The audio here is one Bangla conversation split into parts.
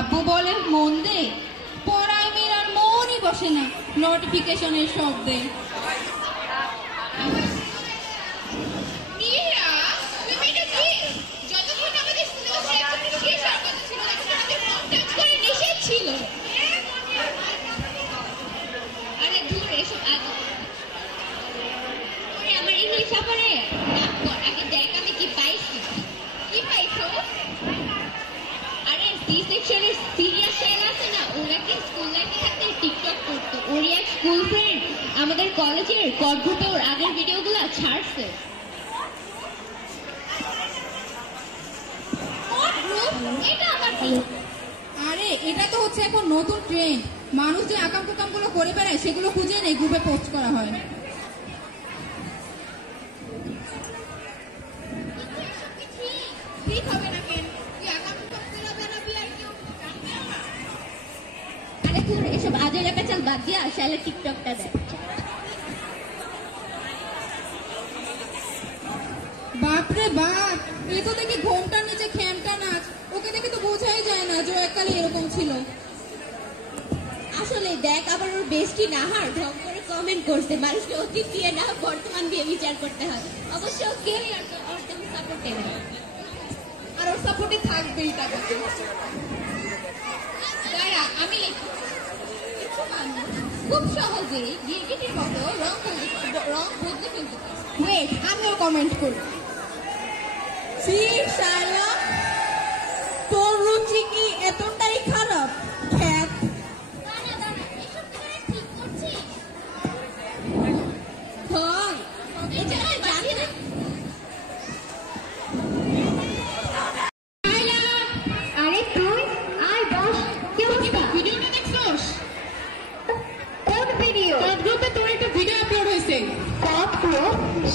আব্বু বলেন মন দে, পড়ায় মেয়ের মনই বসে না নোটিফিকেশনের শব্দে। আমাদের কলেজের কল গ্রুপে ওর আগের ভিডিওগুলো ছাড়ছে। আরে এটা তো হচ্ছে এখন নতুন ট্রেন্ড, মানুষ যে আকাম কুকাম গুলো করে বেড়ায় সেগুলো খুঁজে নেই গ্রুপে পোস্ট করা হয়। ঠিক হবে না কেন? আরে তোর এসব আজেরা পেঁচাল বাদ দিয়া শালা টিকটকটা দেখ। বাপরে বাপ, এ তো দেখি ঘোমটার নিচে খ্যামটা নাচ। ওকে দেখে তো বোঝাই যায় না যে এককালে এরকম ছিল। আসলে দেখ, আবার ওর বেস্টি নাহার ঢং করে কমেন্ট করছে মানুষকে অতীত দিয়ে না বর্তমান দিয়ে বিচার করতে হয়। অবশ্য কেউ ওর তেমন সাপোর্টে নেই, আর ওর সাপোর্টে থাকবেই তাকে। আমি খুব সহজে গিরগিটির মতো রং বদলে ফেলতে। ওয়েট, আমিও কমেন্ট করি। শায়লা, তোর রুচি কি এতটাই খারাপ? খ্যাত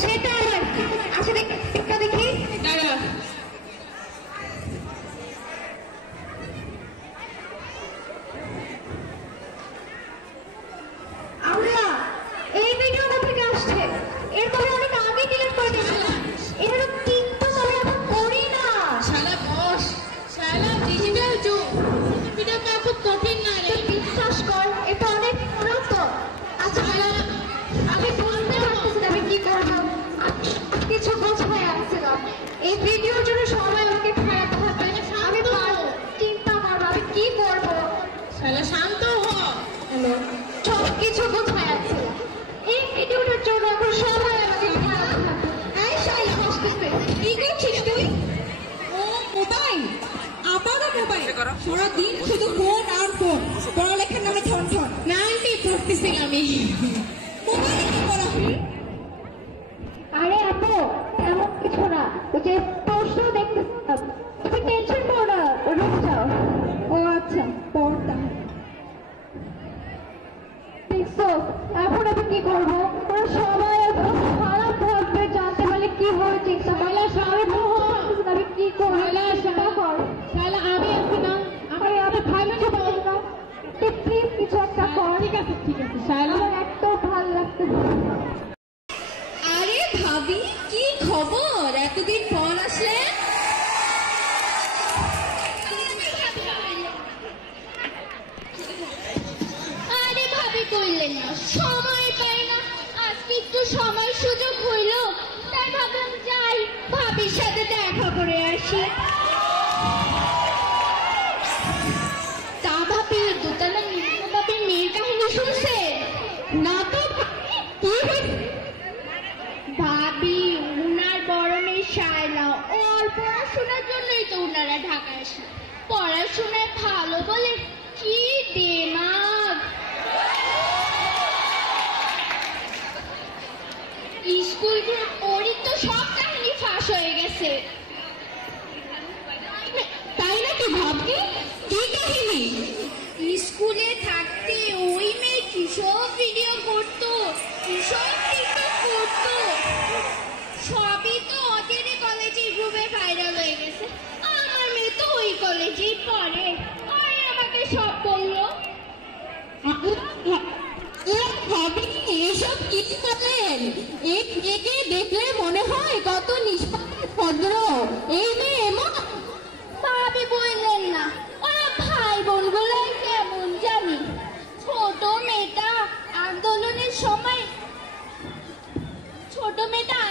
সেটা আবার আসলে একটা দেখি। আমরা এই ভিডিওটা থেকে আসছে, এরপরে অনেক আগে ডিলিট করে দিয়েছিলাম। এরকম কিন্তু আমরা এখন করি না। শালা বস, শালা ডিজিটাল যুগ, ভিডিও করা খুব কঠিন না রে। বিশ্বাস কর, এটা অনেক পুরাতন। আচ্ছা আমি বলতে পারতেছি না আমি কি করবো, কিছু গোছায় আসছিলাম। এই ভিডিওর জন্য সবাই আমাকে খারাপ ভাবে, আমি চিন্তা করবো আমি কি করবো। শালা শান্ত হ। সব কিছু গোছায় আসছিলাম, এই ভিডিওটার জন্য এখন সবাই আমাকে খারাপ ভাবে। এই শালা হাসতেছে, কি করছিস তুই? ও মোবাইল, আবারও মোবাইল। সারাদিন শুধু ফোন আর ফোন, পড়ালেখার নামে ঠন ঠন। না আন্টি, পড়তেছিলাম আমি। মোবাইলে কি করা? আরে আপু এমন কিছু না, ওই যে প্রশ্ন দেখতেছিলাম। তুমি টেনশন করো না, রুম যাও। ও আচ্ছা, পড়তাম। দেখছো এখন আমি কি করবো? ওরা সবাই এখন খারাপ ভাববে, জানতে পারলে কি হবে চিন্তা করলে আমি কি করবো? চিন্তা কর। শালা আমি আছি না, আমি ভালো বল না, প্লিজ কিছু একটা কর। ঠিক আছে ঠিক আছে। শালা আমার একটু ভালো লাগতেছে। আরে ভাবি, কি খবর? এতদিন পর আসলে। আরে ভাবি করলেন না, সময় পাই না। আজকে একটু সময় সুযোগ হইল, তাই ভাবলাম যাই ভাবির সাথে দেখা করে আসি। তা ভাবি দোতলা নিম্ন ভাবির মেয়ের কাহিনী শুনছে না? তো কি ভাবি, উনার বড় মেয়ে শায়লা, ওর পড়াশোনার জন্যই তো উনারা ঢাকায় আসে। পড়াশোনায় ভালো বলে কি দেমাগ। স্কুল গ্রুপ ওরই তো সব কাহিনী ফাঁস হয়ে গেছে। তাই নাকি ভাবি? কি কাহিনী? স্কুলে থাকতে ওই মেয়ে কিসব ভিডিও করতো, কিসব টিকটক করতো, সবই তো ওদের কলেজের গ্রুপে ভাইরাল হয়ে গেছে। আমার মেয়ে তো ওই কলেজেই পড়ে, আর আমাকে সব বললো। ভাবি এসব কি বলেন? এই মেয়েকে দেখলে মনে হয় কত নিষ্পাপ ভদ্র। এই মেয়ে এমন। ভাবি বললেন না, ওরা ভাই বোনগুলো কেমন জানি, ছোট মেয়েটা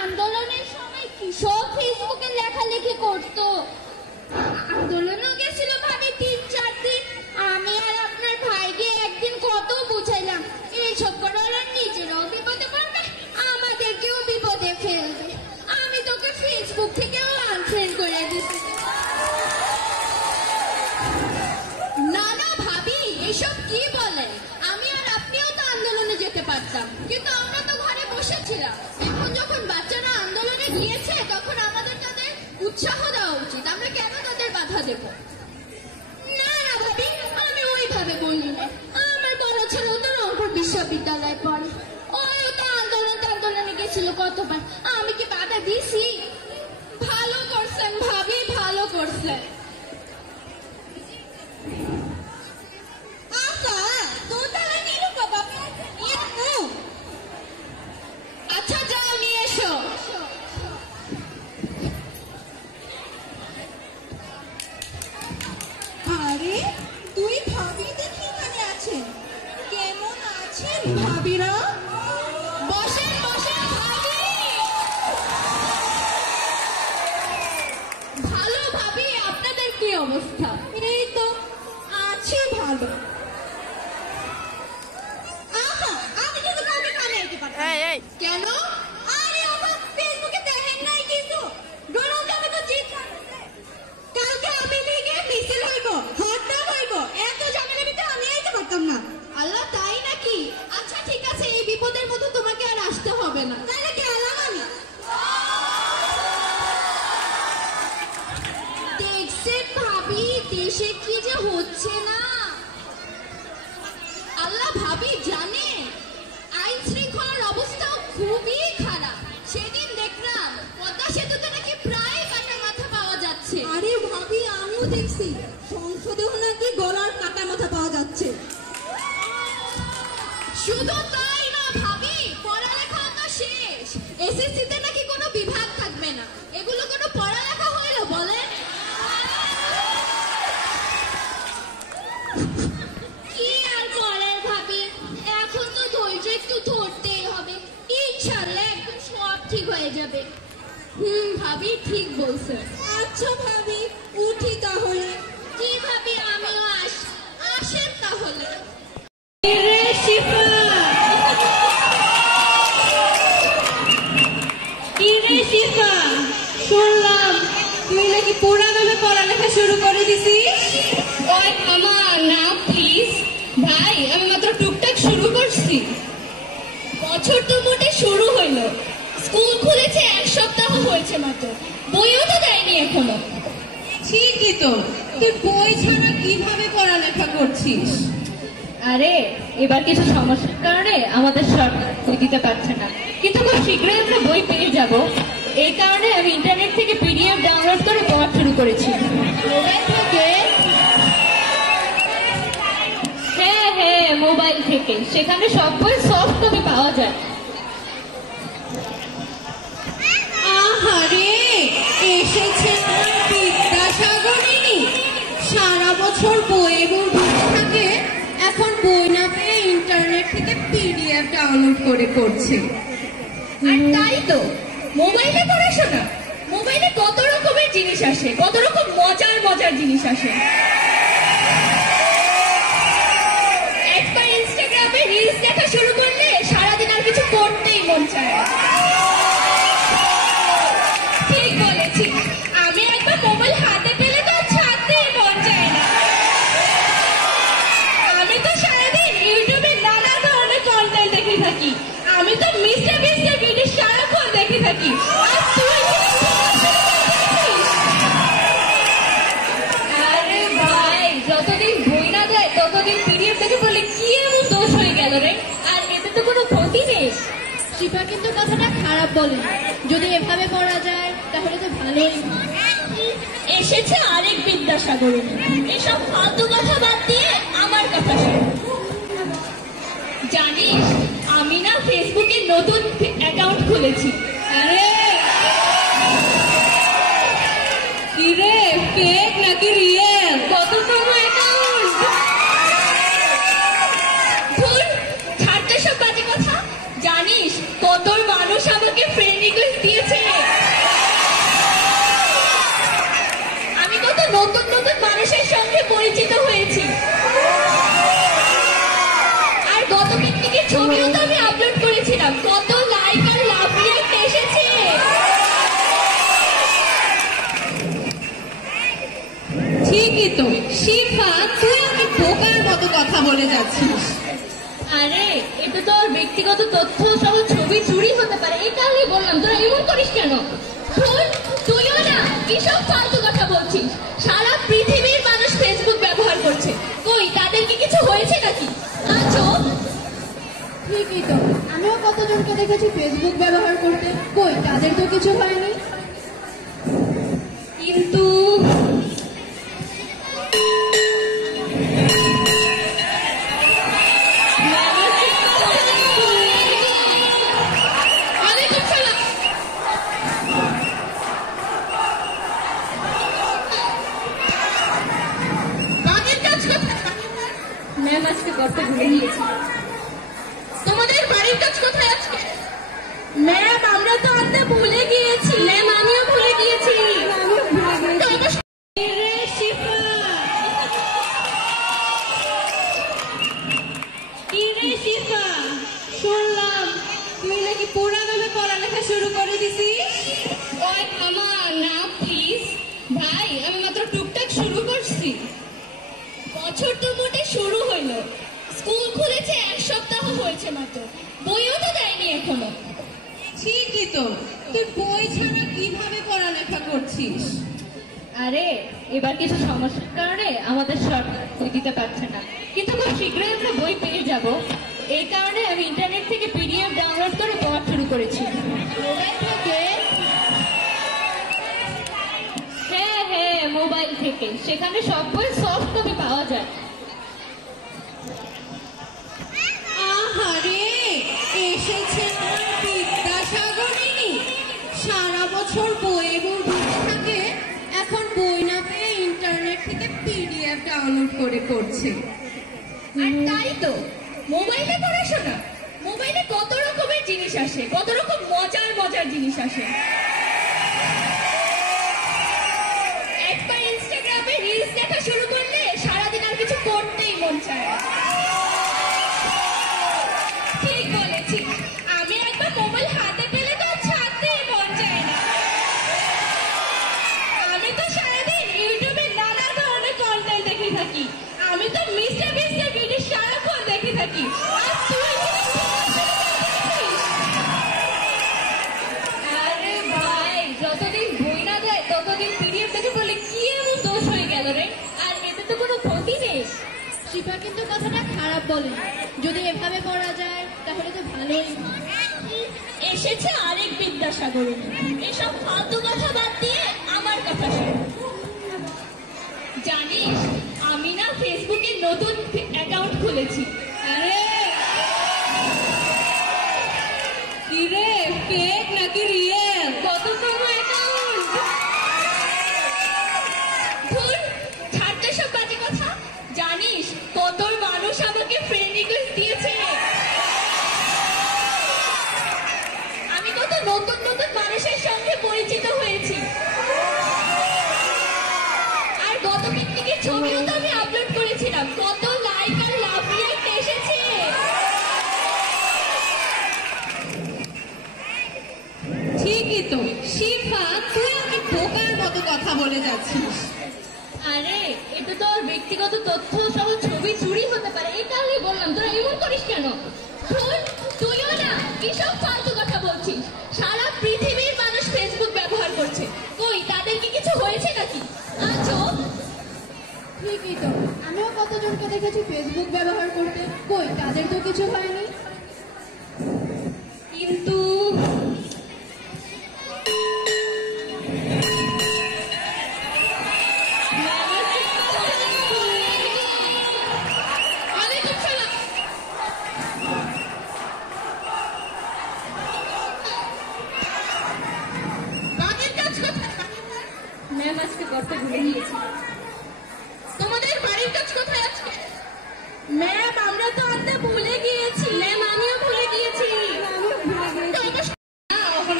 আন্দোলনের সময় কিসব ফেসবুকে লেখালেখি করতো। আন্দোলনও গেছিল ভাবি 3-4 দিন। আমি আর আপনার ভাইকে একদিন কত বুঝাইলাম, এইসব করার নিজেরাও বিপদে পড়বে, আমাদেরকেও বিপদে ফেলবে। আমি তোকে ফেসবুক থেকেও আনফ্রেন্ড করে দিচ্ছি। না না ভাবি, এসব কি বলেন? আমি আর আপনিও তো আন্দোলনে যেতে পারতাম, কিন্তু আমরা তো ঘরে বসেছিলাম। এখন যখন বাচ্চারা আন্দোলনে গিয়েছে, তখন আমাদের তাদের উৎসাহ দেওয়া উচিত। আমরা কেন তাদের বাধা দেব? না না ভাবি, আমি ওইভাবে বলি না। আমার বড় ছেলে তো রংপুর বিশ্ববিদ্যালয়ে পড়ে, ওও তো আন্দোলনে গেছিল কতবার। আমি কি বাধা দিছি? ভালো করছেন ভাবি, ভালো করছেন। আচ্ছা যাও নিয়ে এসো। আরে তুই ভাবি দেখি এখানে আছেন। কেমন আছেন ভাবিরা? বসেন বসেন ভাবি। ভালো ভাবি, আপনাদের কি অবস্থা? এই তো আছি ভালো। আহা, আমি কিন্তু কাউকে কানে যেতে পারতাম না। কেন? আরে আমার ফেসবুকে দেখেন নাই কিছু? ডোনাল্ড ট্রাম্প তো জিত কাটছে। কালকে আমি লিগে মিছিল হইব, হত্যা হইব। এত ঝামেলার ভিতরে আমি আইতে পারতাম না। আল্লাহ, তাই নাকি? আচ্ছা ঠিক আছে, এই বিপদের মধ্যে তোমাকে আর আসতে হবে না। তাহলে গেলাম আমি। দেখছেন ভাবি, দেশে কি যে হচ্ছে না। আল্লাহ, ভাবি জানে আইন শৃঙ্খলার অবস্থা খুবই খারাপ। সেদিন দেখলাম পদ্মা সেতুতে নাকি প্রায় কাটা মাথা পাওয়া যাচ্ছে। আরে ভাবি, আমিও দেখছি সংসদেও নাকি গলার কাটা মাথা পাওয়া যাচ্ছে। শুধু তাই না ভাবি, পড়ালেখা তো শেষ। এসএসসিতে নাকি কোনো বিভাগ থাকবে না। এগুলো কোনো পড়ালেখা হইলো বলেন? কি আর করার ভাবি, এখন তো ধৈর্য একটু ধরতেই হবে। ইনশাআল্লাহ একদম সব ঠিক হয়ে যাবে। ভাবি ঠিক বলছে। আচ্ছা ভাবি, উঠি তাহলে। কি ভাবি, আমিও আসেন তাহলে। শুনলাম তুই নাকি পুরাভাবে পড়ালেখা শুরু করে দিছিস। ওই মামা, না প্লিজ ভাই, আমি মাত্র টুকটাক শুরু করছি। বছর তো মোটে শুরু হইলো, স্কুল খুলেছে 1 সপ্তাহ হয়েছে মাত্র, বইও তো দেয়নি এখনো। ঠিকই তো, তুই বই ছাড়া কিভাবে পড়ালেখা করছিস? আরে এবার কিছু সমস্যার কারণে আমাদের সরকার বই দিতে পারছে না, কিন্তু খুব শীঘ্রই আমরা বই পেয়ে যাব। এই কারণে আমি ইন্টারনেট থেকে পিডিএফ ডাউনলোড করে পড়া শুরু করেছি। মোবাইল থেকে? হ্যাঁ হ্যাঁ, মোবাইল থেকে। সেখানে সব বই সফট কপি পাওয়া যায়। আহারে, এসেছে বিদ্যাসাগরিনী। সারা বছর বইয়ের বসে থাকে, এখন বই না পেয়ে ইন্টারনেট থেকে পিডিএফ ডাউনলোড করে পড়ছে। আর তাই তো, মোবাইলে পড়াশোনা। মোবাইলে কত রকমের জিনিস আসে, কত রকম মজার মজার জিনিস আসে। একবার ইনস্টাগ্রামে রিলস দেখা শুরু করলে সারাদিন আর কিছু করতেই মন চায় না। ঠিক বলেছি, আমি একবার মোবাইল হাতে পেলে তো ছাড়তেই মন চায় না। আমি তো সারাদিন ইউটিউবে নানা ধরনের কন্টেন্ট দেখে থাকি। আমি তো মিস্টার বিস্টের ভিডিও সারাক্ষণ দেখে থাকি। আর তুই আরে ভাই, যতদিন বই না দেয় ততদিন পিডিএফ দেখে বলে কি এমন দোষ হয়ে গেল রে? আর এতে তো কোনো ক্ষতি নেই। শিপা কিন্তু কথাটা খারাপ বলে, যদি এভাবে পড়া যায় তাহলে তো ভালোই। এসেছে আরেক বিদ্যাসাগর। এসব ফালতু কথা বাদ দিয়ে আমার কথা শোন। জানিস, আমি না ফেসবুকে নতুন অ্যাকাউন্ট খুলেছি। আরে কি রে, ফেক নাকি রিয়েল? কত বড় অ্যাকাউন্ট! ছবিও তো আমি আপলোড করেছিলাম, কত লাইক আর লাভ রিঅ্যাক্ট এসেছে। ঠিকই তো শিফা, তুই অনেক বোকার মতো কথা বলে যাচ্ছিস। আরে এটা তো ওর ব্যক্তিগত তথ্য সব ছবি চুরি হতে পারে, এই কারণেই বললাম। তোরা এমন করিস কেন? তুইও না কি সব ফালতু কথা বলছিস। সারা পৃথিবীর মানুষ ফেসবুক ব্যবহার করছে, কই তাদের কি কিছু হয়েছে নাকি? আচ্ছা ঠিকই তো, আমিও কতজনকে দেখেছি ফেসবুক ব্যবহার করতে, কই তাদের তো কিছু হয়নি। কিন্তু ম্যাম আজকে করতে ভুলে গিয়েছি। তোমাদের বাড়ির কাজ কোথায় আজকে? ম্যাম আমরা তো আনতে ভুলে গিয়েছি। ম্যাম আমিও ভুলে গিয়েছি। শুনলাম তুই নাকি পুরাভাবে পড়ালেখা শুরু করে দিছিস। ওই থামা না প্লিজ ভাই, আমি মাত্র টুকটাক শুরু করছি। বছর তো মোটে শুরু হইলো, স্কুল খুলেছে 1 সপ্তাহ হয়েছে মাত্র, বইও তো দেয়নি এখনো। ঠিকই তো, তুই বই ছাড়া কিভাবে পড়ালেখা করছিস? আরে এবার কিছু সমস্যার কারণে আমাদের সরকার বই দিতে পারছে না, কিন্তু খুব শীঘ্রই আমরা বই পেয়ে যাব। এই কারণে আমি ইন্টারনেট থেকে পিডিএফ ডাউনলোড করে পড়া শুরু করেছি। মোবাইল থেকে? হ্যাঁ হ্যাঁ, মোবাইল থেকে। সেখানে সব বই সফট কপি পাওয়া যায়। আহারে, এসেছে তোর বিদ্যাসাগরিনী। সারা বছর বইয়ের ঢুকে থাকে, এখন বই না পেয়ে ইন্টারনেট থেকে পিডিএফ ডাউনলোড করে পড়ছে। আর তাই তো, মোবাইলে পড়াশোনা, মোবাইলে কত রকমের জিনিস আসে, কত রকম মজার মজার জিনিস আসে। একবার ইনস্টাগ্রামে রিলস দেখা শুরু করলে সারাদিন আর কিছু করতেই মন চায় না। ঠিক বলেছি, আমি একবার মোবাইল হাতে পেলে তো ছাড়তেই মন চায় না। আমি তো সারাদিন ইউটিউবে নানা ধরনের কন্টেন্ট দেখে থাকি, আমি তো মিস্টার বিস্টের ভিডিও সারাক্ষণ দেখে থাকি। আর তুই আরে ভাই, যতদিন বই না দেয় ততদিন পিডিএফ দেখে বলে কি এমন দোষ হয়ে গেল রে? আর এতে তো কোনো ক্ষতি নেই। শিফা কিন্তু কথাটা খারাপ বলে, যদি এভাবে পড়া যায় তাহলে তো ভালোই। এসেছে আরেক বিদ্যাসাগর, এসব ফালতু কথা বাদ দিয়ে আমার কথা শোন। জানিস আমি না ফেসবুকে নতুন অ্যাকাউন্ট খুলেছি। আরে কি রে, ফেক নাকি রিয়েল? কততম অ্যাকাউন্ট? ধুর, ছাড়তে সব বাজে কথা। জানিস কত মানুষ আমাকে ফ্রেন্ড রিকোয়েস্ট দিয়েছে, আমি কত নতুন নতুন মানুষের সঙ্গে পরিচিত হয়েছি। আর গত পিকনিকের ছবিও তো আমি আপলোড করেছিলাম, কত লাইক আর লাভ রিঅ্যাক্ট এসেছে। ঠিকই তো শিফা, তুই অনেক বোকার মতো কথা বলে যাচ্ছিস। আরে এটা তো ওর ব্যক্তিগত তথ্য সব ছবি চুরি হতে পারে, এই কারণেই বললাম। তোরা এমন করিস কেন? তুইও না কি সব ফালতু কথা বলছিস। সারা পৃথিবীর মানুষ ফেসবুক ব্যবহার করছে, কই তাদের কি কিছু হয়েছে নাকি? আচ্ছা ঠিকই তো, আমিও কতজনকে দেখেছি ফেসবুক ব্যবহার করতে, কই তাদের তো কিছু হয়নি। কিন্তু ম্যাম আজকে করতে ভুলে গিয়েছি। তোমাদের বাড়ির কাজ কোথায় আজকে? ম্যাম আমরা তো আনতে ভুলে গিয়েছি। ম্যাম আমিও ভুলে গিয়েছি।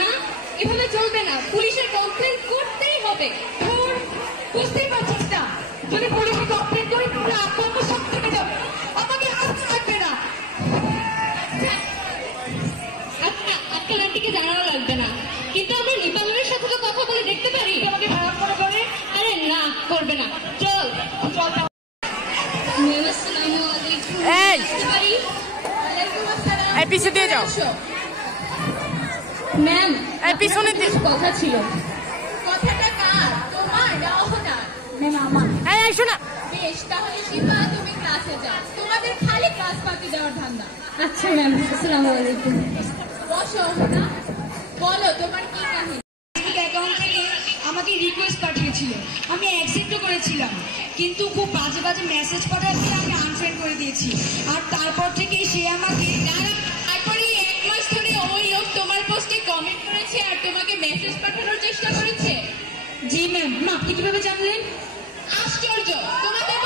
না, এভাবে চলবে না, পুলিশের কমপ্লেন করতেই হবে। বুঝতেই পারছিস না, যদি পুলিশে কমপ্লেন করি তাহলে আত্মহত্যা সব থেকে যাবে, আমাকে আসতে লাগবে না। এই পিছে দিয়ে যাও। ম্যাম পিছনে কথা ছিল। কথাটা কার? তোমার না ওনার? ম্যাম আমার। এই শোনা। বেশ, তাহলে শিফা তুমি ক্লাসে যাও। তোমাদের খালি ক্লাস ফাঁকি দেওয়ার ধান্দা। আচ্ছা ম্যাম, আসসালামু আলাইকুম। বসো না, বলো তোমার কি কাহিনী। অ্যাকাউন্ট থেকে আমাকে রিকোয়েস্ট পাঠিয়েছিল, আমি অ্যাকসেপ্টও করেছিলাম, কিন্তু খুব বাজে বাজে মেসেজ পাঠাতে আমি আনফ্রেন্ড করে দিয়েছি। আর তারপর থেকে সে আমাকে তারপরে 1 মাস ধরে ওই লোক তোমার পোস্টে কমেন্ট করেছে আর তোমাকে মেসেজ পাঠানোর চেষ্টা করেছে। জি ম্যাম। আপনি কিভাবে জানলেন? আশ্চর্য, তোমাদের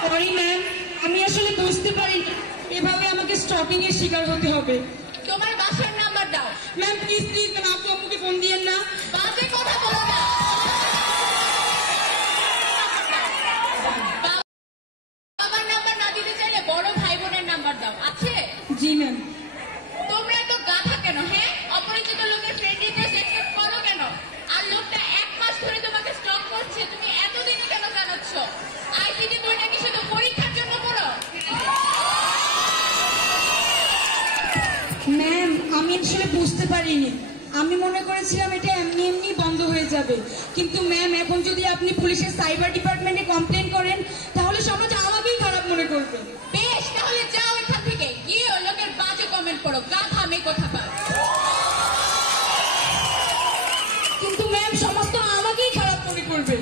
সরি ম্যাম, আমি আসলে বুঝতে পারি এভাবে আমাকে স্টকিং এর শিকার হতে হবে। তোমার বাসার নাম্বার দাও। ম্যাম প্লিজ প্লিজ ম্যাম, আপু আপুকে ফোন দিয়েন না। বাজে কথা বলো না। বাবার নাম্বার না দিতে চাইলে বড় ভাই বোনের নাম্বার দাও। আছে? জি ম্যাম। তোমরা তো গাধা কেন? হ্যাঁ, অপরিচিত লোকের ফ্রেন্ড রিকোয়েস্ট অ্যাকসেপ্ট করো কেন? আর লোকটা 1 মাস ধরে তোমাকে স্টক করছে, তুমি এতদিনও কেন জানাচ্ছ? আইসিটি বইটা কি শুধু পরীক্ষার জন্য পড়ো? ম্যাম আমি আসলে বুঝতে পারিনি, আমি মনে করেছিলাম এটা এমনি এমনি বন্ধ হয়ে যাবে, কিন্তু ম্যাম এখন যদি আপনি পুলিশের সাইবার ডিপার্টমেন্টে কমপ্লেন করেন তাহলে সমাজ আমাকেই খারাপ মনে করবে। বেশ, তাহলে যাও এখান থেকে, গিয়ে ওই লোকের বাজে কমেন্ট পড়ো। গাধা আমি কথা পাই। কিন্তু ম্যাম সমাজ তো আমাকেই খারাপ মনে করবে।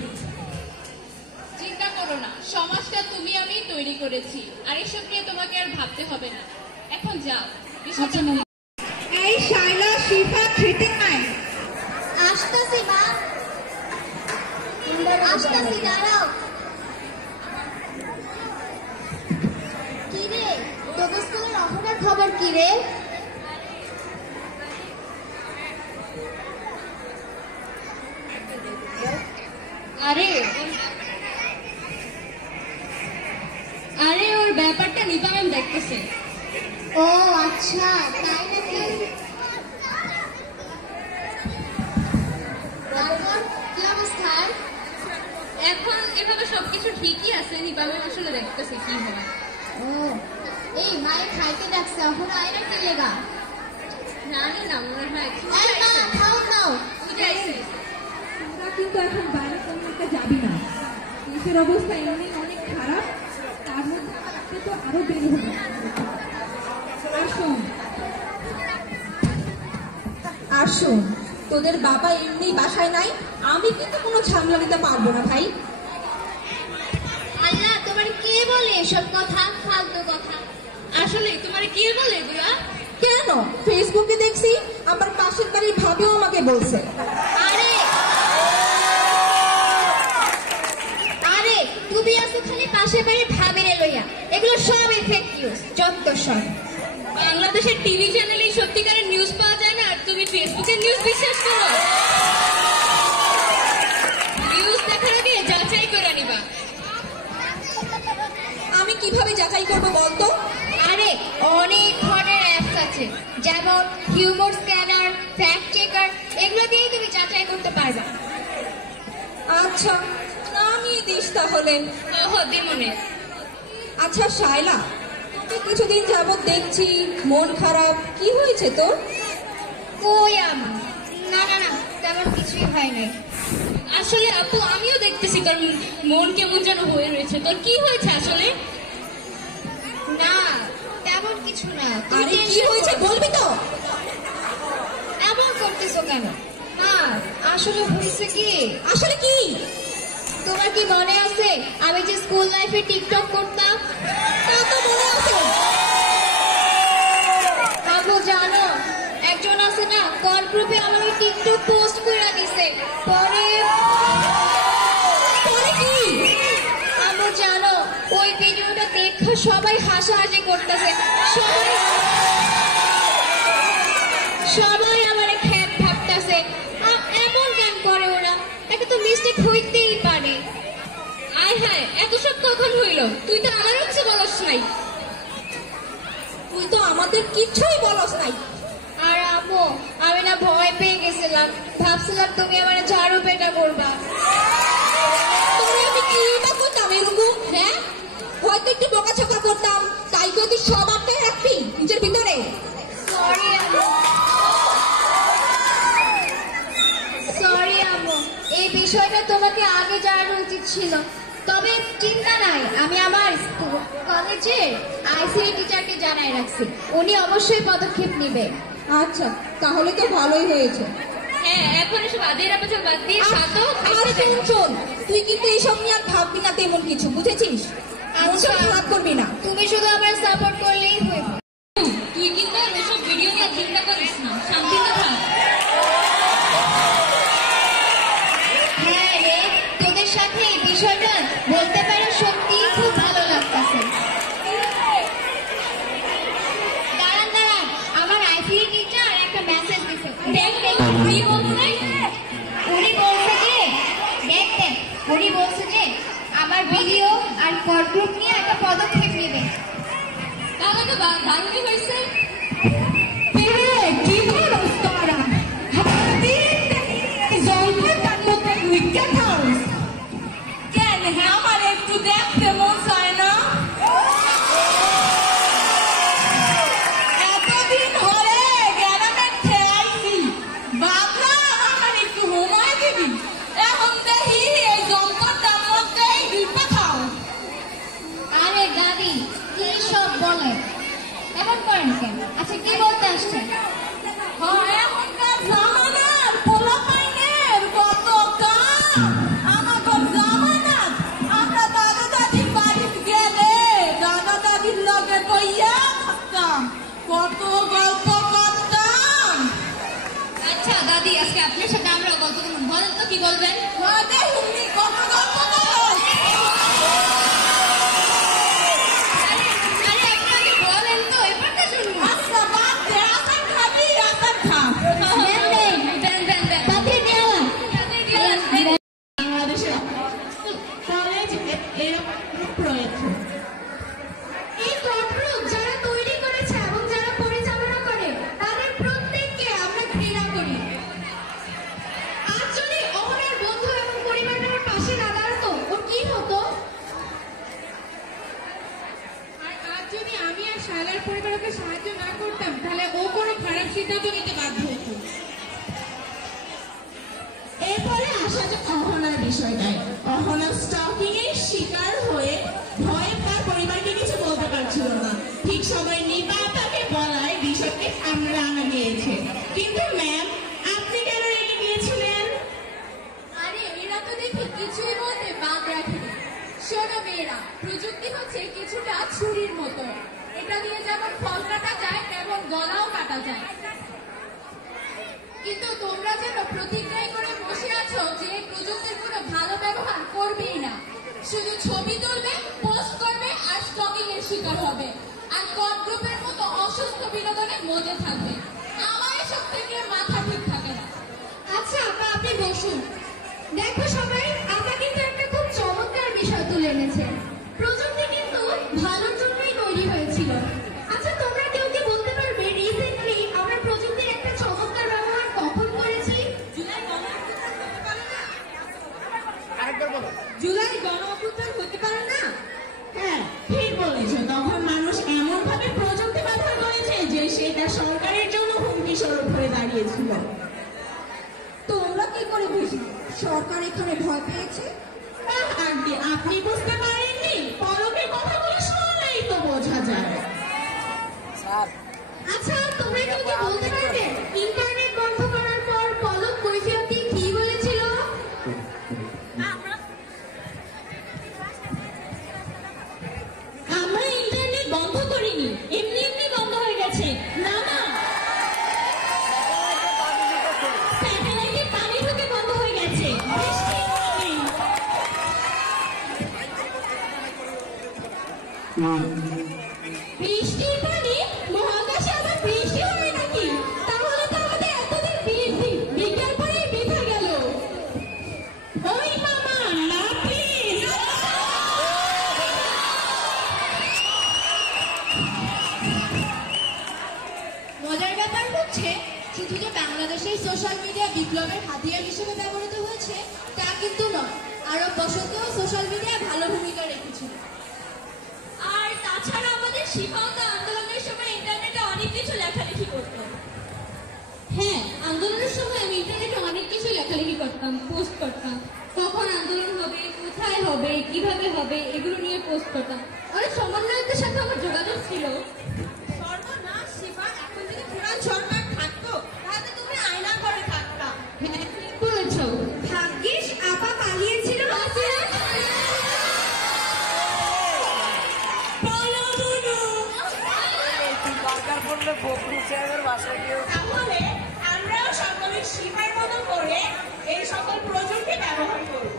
চিন্তা করো না, সমাজটা তুমি আমি তৈরি করেছি, আর এসব নিয়ে তোমাকে আর ভাবতে হবে না। এখন যাও। আচ্ছা ম্যাম। এই শাইলা, শিফা খেতে নাই। আসতাছি মা, আসতাছি, দাঁড়াও। কি রে, তোদের স্কুলের অহনার খবর কি রে? আরে ওর ব্যাপারটা নিপা ম্যাম দেখতেছে। ও আচ্ছা, তাই নাকি? তারপর কি অবস্থা? এখন এভাবে সবকিছু ঠিকই আছে, নিপা ম্যাম আসলে দেখতেছে কি হয়। ও, এই মায়ে খাইতে ডাকছে, অহনা আয়না কি লেগা? জানি না, মনে হয় এই মা, খাও নাও। বুঝাইছে। তোমরা কিন্তু এখন বাইরে কোনো একটা যাবি না। দেশের অবস্থা এমনি অনেক খারাপ, তার মধ্যে আজকে তো আরো দেরি হবে। আর শোন, তোদের বাবা এমনি বাসায় নাই, আমি কিন্তু কোনো ঝামেলা দিতে পারবো না ভাই। আল্লাহ, তোমার কে বলে এসব কথা? ফালতু কথা। আসলে তোমার কি বলে এগুলা? কেন? ফেসবুকে দেখছি, আমার পাশের বাড়ির ভাবিও আমাকে বলছে। আরে আরে, তুমি আসো খালি পাশের বাড়ির ভাবিরে লইয়া। এগুলো সব ফেক নিউজ, যত সব। বাংলাদেশের টিভি চ্যানেলে সত্যিকারের নিউজ পাওয়া যায় না, আর তুমি ফেসবুকের নিউজ বিশ্বাস করো? নিউজ দেখার আগে যাচাই করে নিবা। আমি কিভাবে যাচাই করবো বলতো? আরে অনেক ধরনের অ্যাপস আছে, যেমন হিউমার স্ক্যানার, ফ্যাক্ট চেকার, এগুলো দিয়েই তুমি যাচাই করতে পারবা। আচ্ছা, নামিয়ে দিস তাহলে। ওহো, দিমনে। আচ্ছা শায়লা, তুই কিছুদিন যাবত দেখছি মন খারাপ, কি হয়েছে তোর? কই আমি? না না না, তেমন কিছুই হয় নাই। আসলে আপু, আমিও দেখতেছি তোর মন কেমন যেন হয়ে রয়েছে। তোর কি হয়েছে আসলে? না, তেমন কিছু না। তুমি আরে কি tension হয়েছে করো না। বলবি তো? এমন করতেছো কেন? না, আসলে হয়েছে কি? আসলে কি? তোমার কি মনে আছে আমি যে স্কুল লাইফে টিকটক করতাম? তা তো মনে আছে। আপু জানো, একজন আছে না, কল গ্রুপে আমার ওই টিকটক পোস্ট করে দিছে। পরে কি? আপু জানো, ওই ভিডিওটা দেখে সবাই হাসাহাসি করতেছে। সবাই আমার খ্যাত ভাবতেছে। এমন গান করে ওরা, এটা তো মিস্টেক হইতেই পারে। আয় হায়, এত সব কখন হইল? তুই তো আমার হচ্ছে বলস নাই। তুই তো আমাদের কিচ্ছুই বলস নাই। আর আপু, আমি না ভয় পেয়ে গেছিলাম, ভাবছিলাম তুমি আমার ঝাড়ু পেটা করবা। তোরে আমি কি বা করতাম এরকম? হ্যাঁ, ভয় ছিল, তবে চিন্তা নাই, আমি আমার কলেজের আইসিটি টিচারকে জানাই রাখছি, উনি অবশ্যই পদক্ষেপ নেবে। আচ্ছা, তাহলে তো ভালোই হয়েছে। হ্যাঁ, এখন এসব আদের আপাচার বাদ দিয়ে শান্ত আর শোন, তুই কিন্তু এইসব নিয়ে আর ভাববি না তেমন কিছু, বুঝেছিস? আচ্ছা, খারাপ করবি না। তুমি শুধু আমার সাপোর্ট করলেই হইবে। তুই কিন্তু আর এসব ভিডিও নিয়ে চিন্তা করিস না, শান্তিতে থাক। হ্যাঁ রে, তোদের সাথে এই বিষয়টা বলতে পারে সত্যি খুব ভালো লাগতেছে। দাঁড়ান দাঁড়ান, আমার আইসিটি টিচার একটা মেসেজ দিছে। দেখ দেখ কি বলছে। উনি বলছে যে উনি বলছে যে আমার ভিডিও আর কল গ্রুপ নিয়ে একটা পদক্ষেপ নেবে। তাহলে তো দারুণই হয়েছে। কি বলস তোরা? কেন আমার একটু দেখতে মন চায় না? এতদিন ধরে গ্রামে খেয়াইছি, ভাবলাম আমার একটু সময় দিবি, এখন দেখি এই যন্ত্রটার মধ্যে দুইটা খাও। আরে দাদি, কি সব বলে, এমন করেন কেন? আচ্ছা, কি বলতে আসছেন? এখনকার জামানার পোলাপাইনের কত কাম। আমাদের জামানাত আমরা দাদা দাদির বাড়িতে গেলে দাদা দাদির লগে বইয়া থাকতাম, কত গল্প করতাম। আচ্ছা দাদি, আজকে আপনার সাথে আমরা গল্প করব, বলেন তো কি বলবেন? দেখুন কত গল্প করো। আরে আপনাকে বলেন তো, এবার তো শুনুন। আচ্ছা বাদ দে, আসার খাবি, আসার খা। দেন দেন দেন। দাদি নেওয়া বাংলাদেশে কলেজ এরকম রয়েছে। এই কোর্টরুম যারা তৈরি করেছে এবং যারা পরিচালনা করে তাদের প্রত্যেককে আমরা ঘৃণা করি। আজ যদি অমরের বন্ধু এবং পরিবারের পাশে না দাঁড়াতো, ওর কি হতো? আর আজ যদি আমি আর শায়লার পরিবারকে সাহায্য না করতাম, তাহলে ও কোনো খারাপ সিদ্ধান্ত নিতে বাধ্য হতো। এরপরে আসা যাক অহনার বিষয়টায়। অহনা স্টকিং এর শিকার হয়ে ভয়ে তার পরিবারকে কিছু বলতে পারছিল না। ঠিক সময় নিপা তাকে বলায় বিষয়কে সামনে আনা গিয়েছে। কিন্তু ম্যাম, আপনি কেন রেগে গিয়েছিলেন? আরে এরা তো দেখি কিছুই বলতে বাদ রাখেনি। শোনো মেয়েরা, প্রযুক্তি হচ্ছে কিছুটা ছুরির মতো, এটা দিয়ে যেমন ফল কাটা যায় তেমন গলাও কাটা যায়। কিন্তু তোমরা যেন প্রতিজ্ঞাই করে বসে আছো যে এই প্রযুক্তির কোনো ভালো ব্যবহার করবেই না, শুধু ছবি তুলবে, পোস্ট করবে আর স্টকিং এর শিকার হবে, আর কট গ্রুপের মতো অসুস্থ বিনোদনে মজে থাকবে। আমার এসব থেকে মাথা ঠিক থাকে না। আচ্ছা আপা, আপনি বসুন। দেখো সবাই, আপা কিন্তু একটা খুব চমৎকার বিষয় তুলে এনেছে। প্রযুক্তি কিন্তু ভালোর জন্যই তৈরি হয়েছিল। আচ্ছা, তোমরা কেউ কি বলতে পারবে রিসেন্টলি আমরা প্রযুক্তির একটা চমৎকার ব্যবহার কখন করেছি? জুলাই গণ অভ্যুত্থান হতে পারে না? হ্যাঁ, ঠিক বলেছো। তখন মানুষ এমন ভাবে প্রযুক্তি ব্যবহার করেছে যে সেটা সরকারের জন্য হুমকি স্বরূপ হয়ে দাঁড়িয়েছিল। তোমরা কি করে বুঝলে সরকার এখানে ভয় পেয়েছে? আন্টি, আপনি বুঝতে পারেননি? পলকের কথাগুলো শুনলেই তো বোঝা যায়। আচ্ছা, তোমরা কেউ কি বলতে পারবে ইন্টারনেট বন্ধ করার পর পলক কৈফিয়ত দিয়ে কি বলেছিল? আমরা ইন্টারনেট বন্ধ করিনি, এমনি এমনি বন্ধ হয়ে গেছে। না না, স্যাটেলাইটে পানি ঢুকে বন্ধ হয়ে গেছে। বৃষ্টির কারণে। বৃষ্টির পানি মহাকাশে আবার বৃষ্টি হয় নাকি? তাহলে তো আমাদের এতদিন বিজ্ঞান পড়েই বৃথা গেল। ওই মামা, না প্লিজ। মজার ব্যাপার হচ্ছে, শুধু যে বাংলাদেশের সোশ্যাল মিডিয়া বিপ্লবের হাতিয়ার হিসেবে ব্যবহৃত হয়েছে তা কিন্তু নয়, আরব বসন্তেও সোশ্যাল মিডিয়া ভালো ভূমিকা রেখেছিল। আর তাছাড়া আমাদের সীমান্ত আন্দোলনের সময় ইন্টারনেটে অনেক কিছু লেখালেখি করতাম। হ্যাঁ, আন্দোলনের সময় আমি ইন্টারনেটে অনেক কিছু লেখালেখি করতাম, পোস্ট করতাম। কখন আন্দোলন হবে, কোথায় হবে, কিভাবে হবে, এগুলো নিয়ে পোস্ট করতাম। অনেক সমন্বয়কদের সাথে আমার যোগাযোগ ছিল। সর্বনাশ শিবা, এখন যদি পুরান সরকার থাকতো তাহলে তুমি আয়না করে থাকতা। হ্যাঁ, ঠিক বলেছ। ভাগ্যিস আপা পালিয়েছিল। দরকার পড়লে বকরু সাহেবের বাসায় গিয়ে তাহলে আমরাও সকলে শিবার মতো করে এই সকল প্রযুক্তি ব্যবহার করব।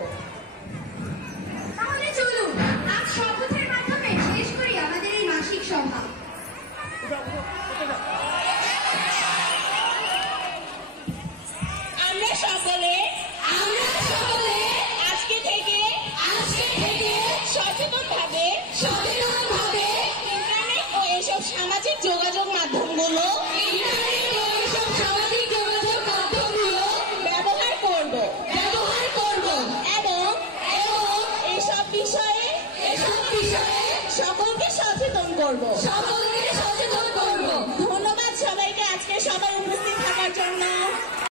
তাহলে চলুন আজ শপথের মাধ্যমে শেষ করি আমাদের এই মাসিক সভা। আমরা সকলে আজকে থেকে সচেতনভাবে ইন্টারনেট ও এসব সামাজিক যোগাযোগ মাধ্যমগুলো ব্যবহার করব এবং এসব বিষয়ে সকলকে সচেতন করব। ধন্যবাদ সবাইকে আজকে সবাই উপস্থিত থাকার জন্য।